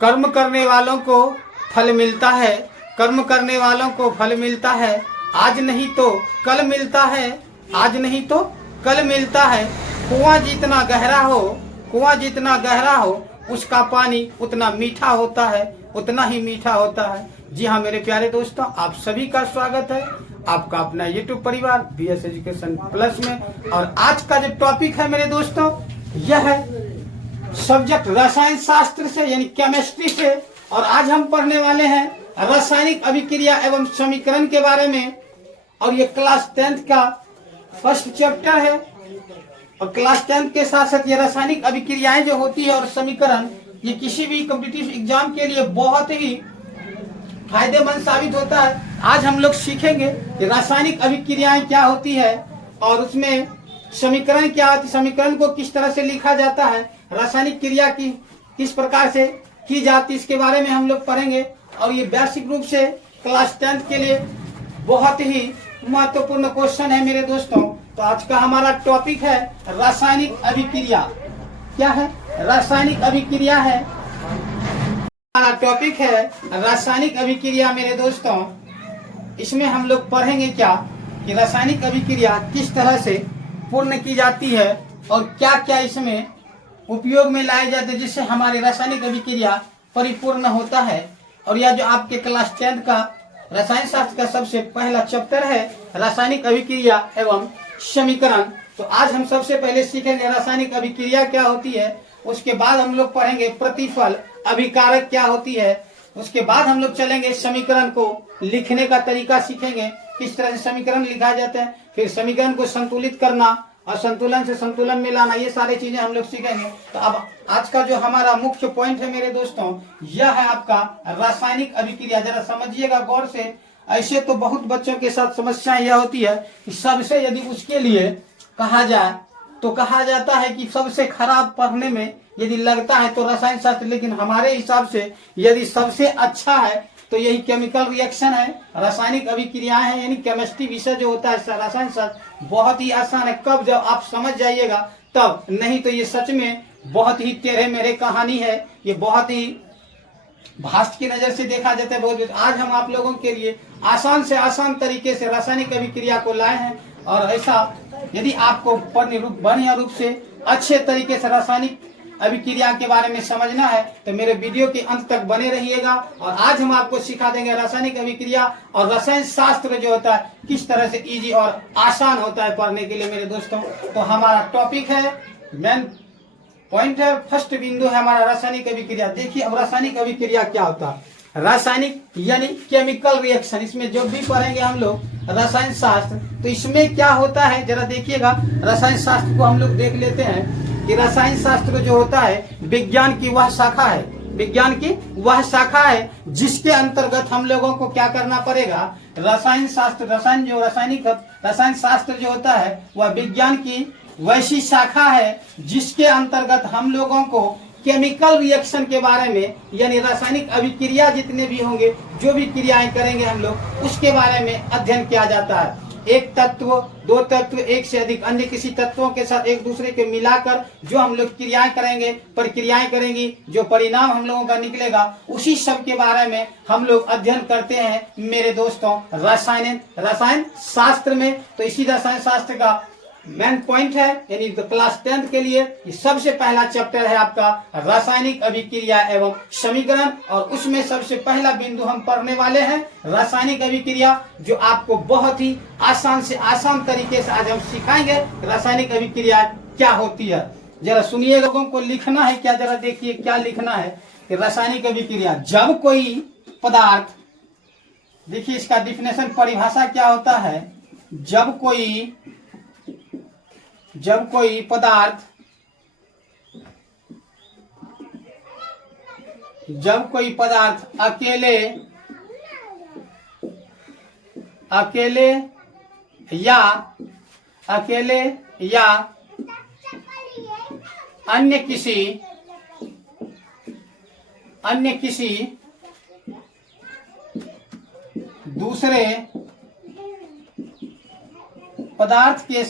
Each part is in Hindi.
कर्म करने वालों को फल मिलता है, कर्म करने वालों को फल मिलता है। आज नहीं तो कल मिलता है, आज नहीं तो कल मिलता है। कुआं जितना गहरा हो, कुआं जितना गहरा हो, उसका पानी उतना मीठा होता है, उतना ही मीठा होता है। जी हाँ मेरे प्यारे दोस्तों, आप सभी का स्वागत है आपका अपना YouTube परिवार BS एजुकेशन प्लस में। और आज का जो टॉपिक है मेरे दोस्तों, यह है सब्जेक्ट रसायन शास्त्र से यानी केमिस्ट्री से। और आज हम पढ़ने वाले हैं रासायनिक अभिक्रिया एवं समीकरण के बारे में। और ये क्लास 10th का फर्स्ट चैप्टर है। और क्लास 10th के साथ साथ ये रासायनिक अभिक्रियाएं जो होती है और समीकरण, ये किसी भी कॉम्पिटिटिव एग्जाम के लिए बहुत ही फायदेमंद साबित होता है। आज हम लोग सीखेंगे कि रासायनिक अभिक्रियाएं क्या होती है और उसमें समीकरण क्या होती है, समीकरण को किस तरह से लिखा जाता है, रासायनिक क्रिया की किस प्रकार से की जाती है, इसके बारे में हम लोग पढ़ेंगे। और ये बेसिक रूप से क्लास 10th के लिए बहुत ही महत्वपूर्ण क्वेश्चन है मेरे दोस्तों। तो आज का हमारा टॉपिक है रासायनिक अभिक्रिया। क्या है? रासायनिक अभिक्रिया है हमारा टॉपिक है रासायनिक अभिक्रिया मेरे दोस्तों। इसमें हम लोग पढ़ेंगे क्या कि रासायनिक अभिक्रिया किस तरह से पूर्ण की जाती है और क्या क्या इसमें उपयोग में लाए जाते हैं जिससे हमारी रासायनिक अभिक्रिया परिपूर्ण होता है। और यह जो आपके क्लास 10th का रसायन शास्त्र का सबसे पहला चैप्टर है रासायनिक अभिक्रिया एवं समीकरण। तो आज हम सबसे पहले सीखेंगे रासायनिक अभिक्रिया क्या होती है, उसके बाद हम लोग पढ़ेंगे प्रतिफल अभिकारक क्या होती है, उसके बाद हम लोग चलेंगे समीकरण को लिखने का तरीका सीखेंगे, किस तरह से समीकरण लिखा जाता है, फिर समीकरण को संतुलित करना और संतुलन से संतुलन में लाना, ये सारी चीजें हम लोग सीखेंगे। तो अब आज का जो हमारा मुख्य पॉइंट है मेरे दोस्तों, यह है आपका रासायनिक अभिक्रिया। जरा समझिएगा गौर से। ऐसे तो बहुत बच्चों के साथ समस्या यह होती है कि सबसे यदि उसके लिए कहा जाए तो कहा जाता है कि सबसे खराब पढ़ने में यदि लगता है तो रसायन शास्त्र, लेकिन हमारे हिसाब से यदि सबसे अच्छा है तो यही केमिकल रिएक्शन है, रासायनिक अभिक्रियाएं हैं, यानी केमिस्ट्री विषय जो होता है रसायन शास्त्र बहुत ही आसान है। कब जब आप समझ जाइएगा तब, नहीं तो ये सच में बहुत ही टेढ़े मेढ़े कहानी है। ये बहुत ही भाष्य की नजर से देखा जाता है बहुत। आज हम आप लोगों के लिए आसान से आसान तरीके से रासायनिक अभिक्रिया को लाए हैं। और ऐसा यदि आपको बढ़िया रूप से अच्छे तरीके से रासायनिक अभिक्रिया के बारे में समझना है तो मेरे वीडियो के अंत तक बने रहिएगा। और आज हम आपको सिखा देंगे रासायनिक अभिक्रिया और रसायन शास्त्र जो होता है किस तरह से इजी और आसान होता है पढ़ने के लिए मेरे दोस्तों। तो हमारा टॉपिक है, मेन पॉइंट है, फर्स्ट बिंदु है हमारा रासायनिक अभिक्रिया। देखिए अब रासायनिक अभिक्रिया क्या होता है। रासायनिक यानी केमिकल रिएक्शन, इसमें जो भी पढ़ेंगे हम लोग रसायन शास्त्र, तो इसमें क्या होता है जरा देखिएगा। रसायन शास्त्र को हम लोग देख लेते हैं कि रसायन शास्त्र जो होता है विज्ञान की वह शाखा है, विज्ञान की वह शाखा है जिसके अंतर्गत हम लोगों को क्या करना पड़ेगा। रसायन शास्त्र, रसायन शास्त्र जो होता है वह विज्ञान की वैसी शाखा है जिसके अंतर्गत हम लोगों को केमिकल रिएक्शन के बारे में, यानी रासायनिक अभिक्रिया जितने भी होंगे, जो भी क्रियाएं करेंगे हम लोग, उसके बारे में अध्ययन किया जाता है। एक तत्व, दो तत्व, एक से अधिक अन्य किसी तत्वों के साथ एक दूसरे के मिलाकर जो हम लोग क्रियाएं करेंगे, प्रक्रियाएं करेंगी, जो परिणाम हम लोगों का निकलेगा, उसी सब के बारे में हम लोग अध्ययन करते हैं मेरे दोस्तों रसायन शास्त्र में। तो इसी रसायन शास्त्र का मेन पॉइंट है, यानी क्लास 10th के लिए ये सबसे पहला चैप्टर है आपका रासायनिक अभिक्रिया एवं समीकरण। और उसमें सबसे पहला बिंदु हम पढ़ने वाले हैं रासायनिक अभिक्रिया, जो आपको बहुत ही आसान से आसान तरीके से आज हम सिखाएंगे रासायनिक अभिक्रिया क्या होती है। जरा सुनिए, लोगों को लिखना है क्या, जरा देखिए क्या लिखना है कि रासायनिक अभिक्रिया, जब कोई पदार्थ, देखिए इसका डिफिनेशन परिभाषा क्या होता है। जब कोई पदार्थ अकेले या अन्य किसी दूसरे पदार्थ के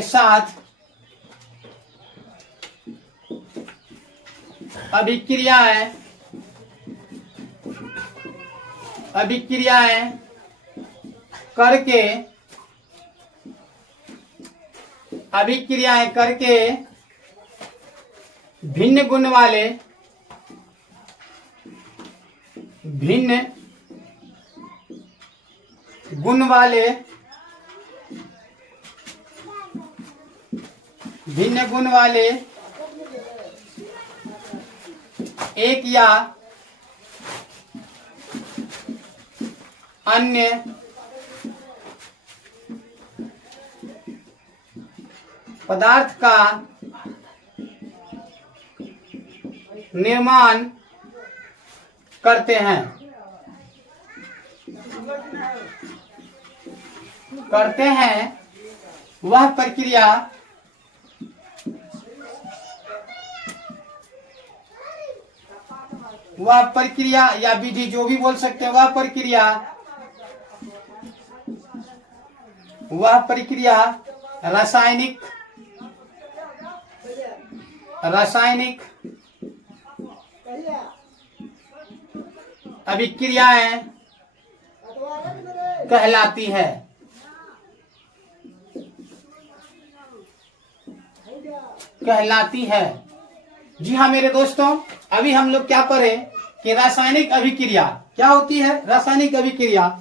साथ अभिक्रियाएं करके भिन्न गुण वाले एक या अन्य पदार्थ का निर्माण करते हैं वह प्रक्रिया या विधि जो भी बोल सकते हैं, वह प्रक्रिया रासायनिक अभिक्रियाएं कहलाती है। जी हाँ मेरे दोस्तों, अभी हम लोग क्या पढ़े कि रासायनिक अभिक्रिया क्या होती है। रासायनिक अभिक्रिया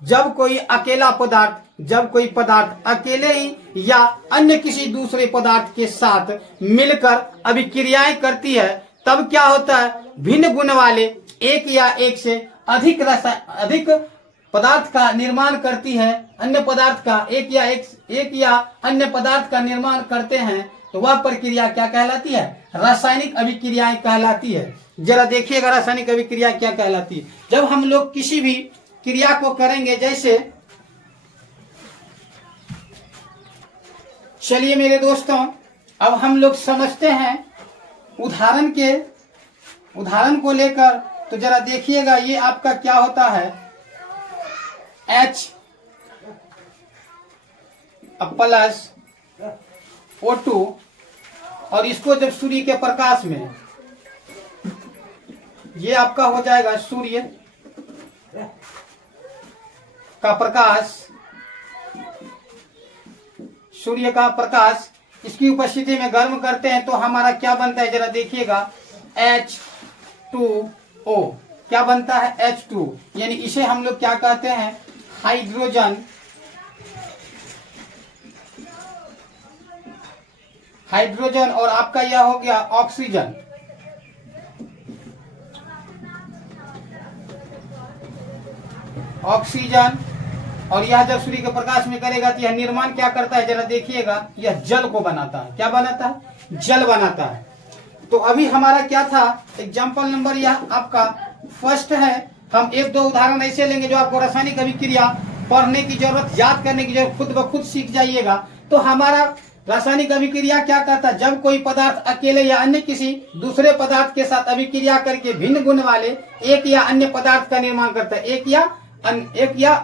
जब कोई अकेला पदार्थ, जब कोई पदार्थ अकेले ही या अन्य किसी दूसरे पदार्थ के साथ मिलकर अभिक्रियाएं करती है, तब क्या होता है, भिन्न गुण वाले एक या एक से अधिक पदार्थ का निर्माण करती है, अन्य पदार्थ का एक या अन्य पदार्थ का निर्माण करते हैं, तो वह प्रक्रिया क्या कहलाती है, रासायनिक अभिक्रियाएं कहलाती है। जरा देखिएगा रासायनिक अभिक्रिया क्या कहलाती है। जब हम लोग किसी भी क्रिया को करेंगे, जैसे चलिए मेरे दोस्तों अब हम लोग समझते हैं उदाहरण को लेकर, तो जरा देखिएगा ये आपका क्या होता है, H+O2 और इसको जब सूर्य के प्रकाश में, ये आपका हो जाएगा सूर्य का प्रकाश, इसकी उपस्थिति में गर्म करते हैं तो हमारा क्या बनता है, जरा देखिएगा H2O क्या बनता है, H2, यानी इसे हम लोग क्या कहते हैं, हाइड्रोजन और आपका यह हो गया ऑक्सीजन। और यह जब सूर्य के प्रकाश में करेगा तो यह निर्माण क्या करता है, जरा देखिएगा, यह जल को बनाता है। क्या बनाता है, जल बनाता है। तो अभी हमारा क्या था, एग्जाम्पल नंबर यह आपका फर्स्ट है। हम एक दो उदाहरण ऐसे लेंगे जो आपको रासायनिक अभिक्रिया पढ़ने की जरूरत, याद करने की जरूरत, खुद ब खुद सीख जाइएगा। तो हमारा रासायनिक अभिक्रिया क्या करता है, जब कोई पदार्थ अकेले या अन्य किसी दूसरे पदार्थ के साथ अभिक्रिया करके भिन्न गुण वाले एक या अन्य पदार्थ का निर्माण करता है, एक या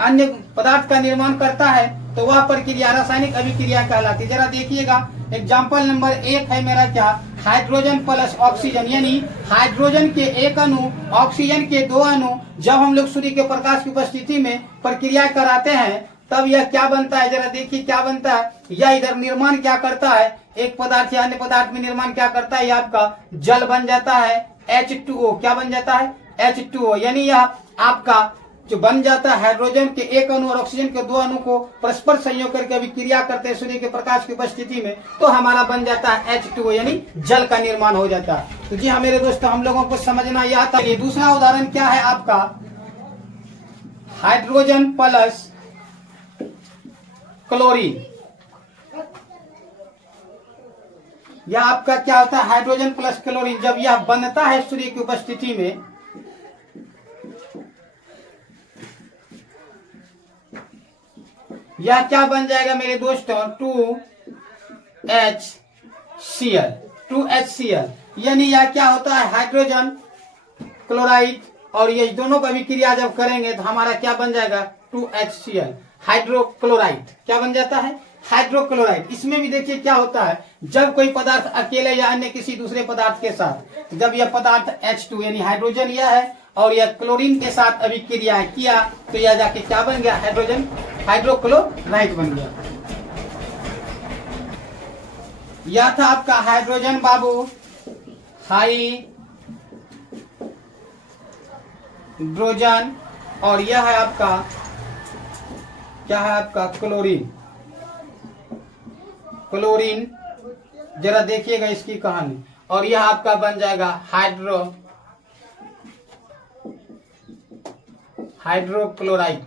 अन्य पदार्थ का निर्माण करता है, तो वह प्रक्रिया रासायनिक अभिक्रिया कहलाती है। जरा देखिएगा एग्जाम्पल नंबर 1 है मेरा क्या, हाइड्रोजन प्लस ऑक्सीजन, यानी हाइड्रोजन के एक अणु, ऑक्सीजन के 2 अणु जब हम लोग सूर्य के प्रकाश की उपस्थिति में प्रक्रिया कराते हैं, तब यह क्या बनता है, जरा देखिए क्या बनता है। यह इधर निर्माण क्या करता है, एक पदार्थ या अन्य पदार्थ में निर्माण क्या करता है, यह आपका जल बन जाता है, H2O। क्या बन जाता है, H2O, यानी यह आपका जो बन जाता है हाइड्रोजन के एक अणु और ऑक्सीजन के 2 अणु को परस्पर संयोग करके अभिक्रिया करते हैं सूर्य के प्रकाश की उपस्थिति में, तो हमारा बन जाता है H2O, यानी जल का निर्माण हो जाता है। तो जी हाँ मेरे दोस्तों, हम लोगों को समझना यह था। ये दूसरा उदाहरण क्या है आपका, हाइड्रोजन प्लस क्लोरीन। यह आपका क्या होता है, हाइड्रोजन प्लस क्लोरीन। जब यह बनता है सूर्य की उपस्थिति में, यह क्या बन जाएगा मेरे दोस्तों, 2HCl, यानी यह क्या होता है, हाइड्रोजन क्लोराइड, और ये दोनों का अभिक्रिया जब करेंगे तो हमारा क्या बन जाएगा, 2HCl, हाइड्रोक्लोराइड। क्या बन जाता है, हाइड्रोक्लोराइड। इसमें भी देखिए क्या होता है, जब कोई पदार्थ अकेले या अन्य किसी दूसरे पदार्थ के साथ, जब यह पदार्थ H2 यानी हाइड्रोजन यह है और यह क्लोरीन के साथ अभिक्रिया किया तो यह जाके क्या बन गया, हाइड्रोजन हाइड्रोक्लोराइड बन गया। यह था आपका हाइड्रोजन बाबू, हाइड्रोजन, और यह है आपका क्या है आपका क्लोरीन। क्लोरीन जरा देखिएगा इसकी कहानी, और यह आपका बन जाएगा हाइड्रोक्लोराइड,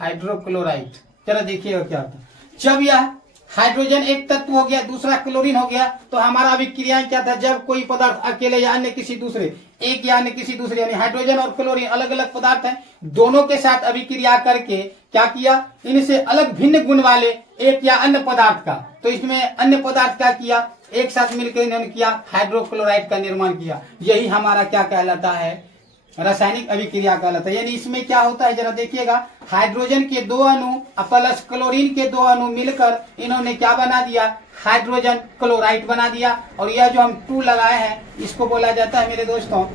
हाइड्रोक्लोराइड। जरा देखिएगा क्या होता है, जब यह हाइड्रोजन एक तत्व हो गया, दूसरा क्लोरीन हो गया, तो हमारा अभिक्रिया क्या था, जब कोई पदार्थ अकेले या अन्य किसी दूसरे, एक या अन्य किसी दूसरे, यानी हाइड्रोजन और क्लोरीन अलग अलग पदार्थ हैं, दोनों के साथ अभिक्रिया करके क्या किया, इनसे अलग भिन्न गुण वाले एक या अन्य पदार्थ का, तो इसमें अन्य पदार्थ क्या किया, एक साथ मिलकर इन्होंने किया हाइड्रोक्लोराइड का निर्माण किया। यही हमारा क्या कहलाता है, रासायनिक अभिक्रिया कहलाता है। यानी इसमें क्या होता है, जरा देखिएगा, हाइड्रोजन के दो अणु प्लस क्लोरीन के दो अणु मिलकर इन्होंने क्या बना दिया, हाइड्रोजन क्लोराइड बना दिया। और यह जो हम 2 लगाए हैं इसको बोला जाता है मेरे दोस्तों,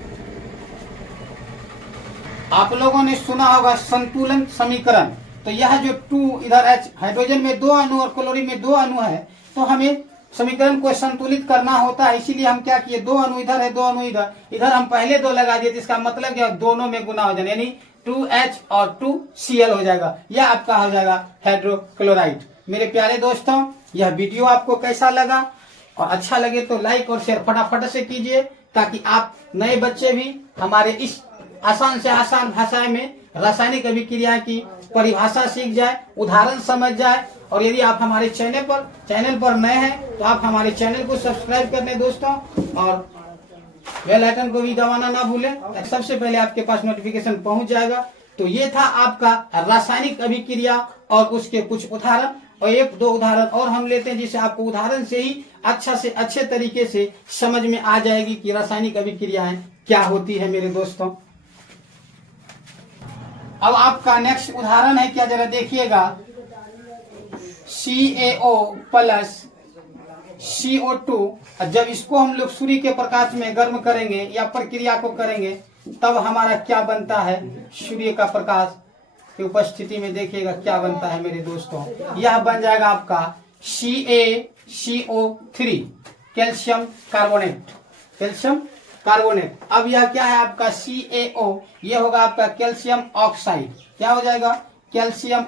आप लोगों ने सुना होगा संतुलन समीकरण। तो यह जो 2 इधर H हाइड्रोजन में 2 अणु और क्लोरीन में 2 अणु है, तो हमें समीकरण को संतुलित करना होता है, इसीलिए हम क्या किए, 2 अणु इधर है, 2 अणु इधर, इधर हम पहले 2 लगा दिए, इसका मतलब क्या, दोनों में गुना हो जाए, यानी 2H और 2Cl हो जाएगा। यह आपका हो जाएगा हाइड्रोक्लोराइड। मेरे प्यारे दोस्तों, यह वीडियो आपको कैसा लगा, और अच्छा लगे तो लाइक और शेयर फटाफट से कीजिए, ताकि आप नए बच्चे भी हमारे इस आसान से आसान भाषा में रासायनिक अभिक्रिया की परिभाषा सीख जाए, उदाहरण समझ जाए। और यदि आप हमारे चैनल पर नए हैं तो आप हमारे चैनल को सब्सक्राइब कर लें दोस्तों, और बेल आइकन को भी दबाना ना भूलें, सबसे पहले आपके पास नोटिफिकेशन पहुंच जाएगा। तो ये था आपका रासायनिक अभिक्रिया और उसके कुछ उदाहरण, और 1-2 उदाहरण और हम लेते हैं, जिससे आपको उदाहरण से ही अच्छा से अच्छे तरीके से समझ में आ जाएगी कि रासायनिक अभिक्रियाएं क्या होती है मेरे दोस्तों। अब आपका नेक्स्ट उदाहरण है क्या, जरा देखिएगा, CaO प्लस CO2। जब इसको हम लोग सूर्य के प्रकाश में गर्म करेंगे या प्रक्रिया को करेंगे, तब हमारा क्या बनता है, सूर्य का प्रकाश की उपस्थिति में देखिएगा क्या बनता है मेरे दोस्तों। यह बन जाएगा आपका CaCO3, कैल्शियम कार्बोनेट। अब यह क्या है आपका CaO, यह होगा आपका कैल्शियम ऑक्साइड। क्या हो जाएगा, कैल्शियम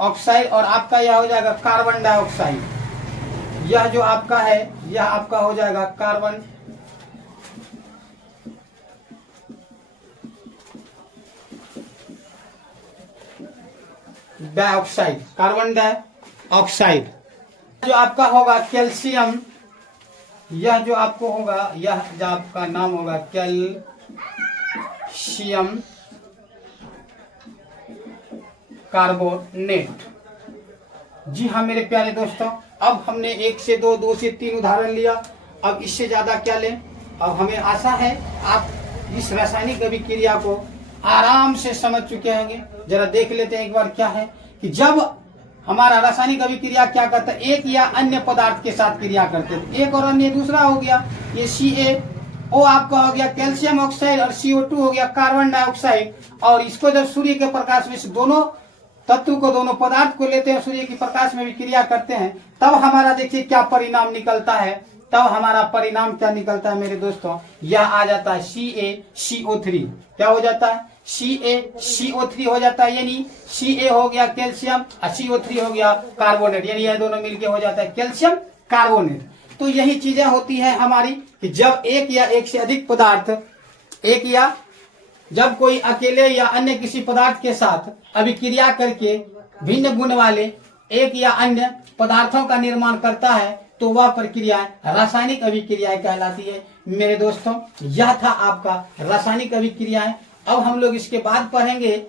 ऑक्साइड, और आपका यह हो जाएगा कार्बन डाइऑक्साइड। यह जो आपका है, यह आपका हो जाएगा कार्बन डाइऑक्साइड। जो आपका होगा कैल्शियम, यह जो आपको होगा, यह जो आपका नाम होगा कैल्शियम कार्बोनेट। जी हाँ मेरे प्यारे दोस्तों, अब हमने 1 से 2, 2 से 3 उदाहरण लिया। अब इससे ज्यादा क्या लें। अब हमें आशा है आप इस रासायनिक अभिक्रिया को आराम से समझ चुके होंगे। जरा देख लेते हैं एक बार क्या है कि जब हमारा रासायनिक अभिक्रिया क्या करता है, एक या अन्य पदार्थ के साथ क्रिया करते हैं। एक और अन्य दूसरा हो गया, ये CaO आपका हो गया कैल्शियम ऑक्साइड, और CO2 हो गया कार्बन डाइऑक्साइड। और इसको जब सूर्य के प्रकाश में दोनों तत्व को, दोनों पदार्थ को लेते हैं, सूर्य के प्रकाश में भी क्रिया करते हैं, तब हमारा देखिए क्या परिणाम निकलता है। तब हमारा परिणाम क्या निकलता है मेरे दोस्तों, यह आ जाता है CaCO3। क्या हो जाता है, CaCO3 हो जाता है, यानी Ca हो गया कैल्शियम और CO3 हो गया कार्बोनेट, यानी यह दोनों मिलके हो जाता है कैल्शियम कार्बोनेट। तो यही चीजें होती है हमारी कि जब एक या एक से अधिक पदार्थ, जब कोई अकेले या अन्य किसी पदार्थ के साथ अभिक्रिया करके भिन्न गुण वाले एक या अन्य पदार्थों का निर्माण करता है, तो वह प्रक्रिया रासायनिक अभिक्रियाएं कहलाती है मेरे दोस्तों। यह था आपका रासायनिक अभिक्रियाएं। अब हम लोग इसके बाद पढ़ेंगे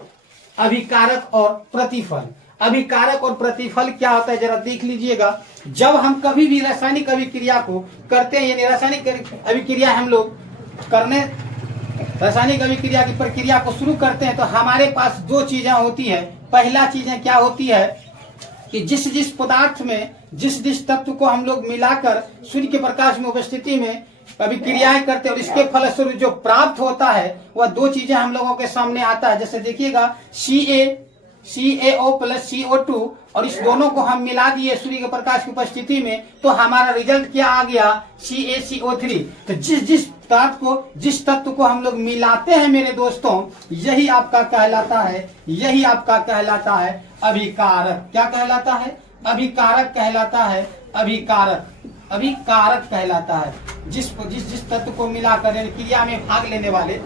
अभिकारक और प्रतिफल। अभिकारक और प्रतिफल क्या होता है जरा देख लीजिएगा। जब हम कभी भी रासायनिक अभिक्रिया को करते हैं, यानी रासायनिक अभिक्रिया हम लोग करने, रासायनिक अभिक्रिया की प्रक्रिया को शुरू करते हैं तो हमारे पास दो चीजें होती है। पहला चीजें क्या होती है कि जिस जिस पदार्थ में जिस जिस तत्व को हम लोग मिलाकर सूर्य के प्रकाश में उपस्थिति में अभिक्रियाएं करते हैं और इसके फलस्वरूप जो प्राप्त होता है वह दो चीजें हम लोगों के सामने आता है। जैसे देखिएगा CaO प्लस CO2, और इस दोनों को हम मिला दिए सूर्य के प्रकाश की उपस्थिति में तो हमारा रिजल्ट क्या आ गया, CaCO3। तो जिस जिस पदार्थ को जिस तत्व को हम लोग मिलाते हैं मेरे दोस्तों, यही आपका कहलाता है, यही आपका कहलाता है अभिकारक। क्या कहलाता है? अभिकारक कहलाता है। अभिकारक कहलाता है। जिस जिस तत्व को मिलाकर क्रिया में भाग लेने वाले,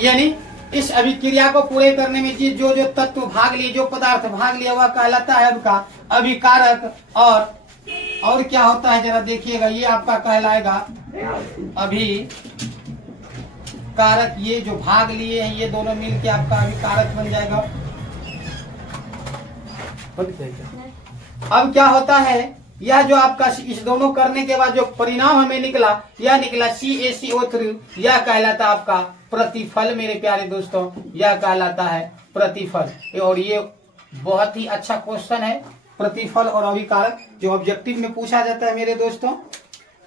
यानी इस अभिक्रिया को पूरे करने में जो जो तत्व भाग लिए, जो पदार्थ भाग लिया, वह कहलाता है आपका अभिकारक। और क्या होता है जरा देखिएगा, ये आपका कहलाएगा अभिकारक। ये जो भाग लिए हैं ये दोनों मिलके आपका अभिकारक बन जाएगा। अब क्या होता है, यह जो आपका इस दोनों करने के बाद जो परिणाम हमें निकला, यह निकला CaCO3, यह कहलाता है आपका प्रतिफल। मेरे प्यारे दोस्तों, यह कहलाता है प्रतिफल। और ये बहुत ही अच्छा क्वेश्चन है, प्रतिफल और अभिकारक, जो ऑब्जेक्टिव में पूछा जाता है मेरे दोस्तों।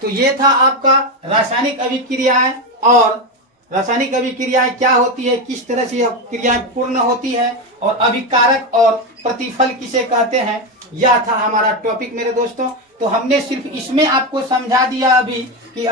तो ये था आपका रासायनिक अभिक्रियाएं, और रासायनिक अभिक्रियाएं क्या होती है, किस तरह से यह क्रियाएं पूर्ण होती है, और अभिकारक और प्रतिफल किसे कहते हैं, यह था हमारा टॉपिक मेरे दोस्तों। तो हमने सिर्फ इसमें आपको समझा दिया अभी कि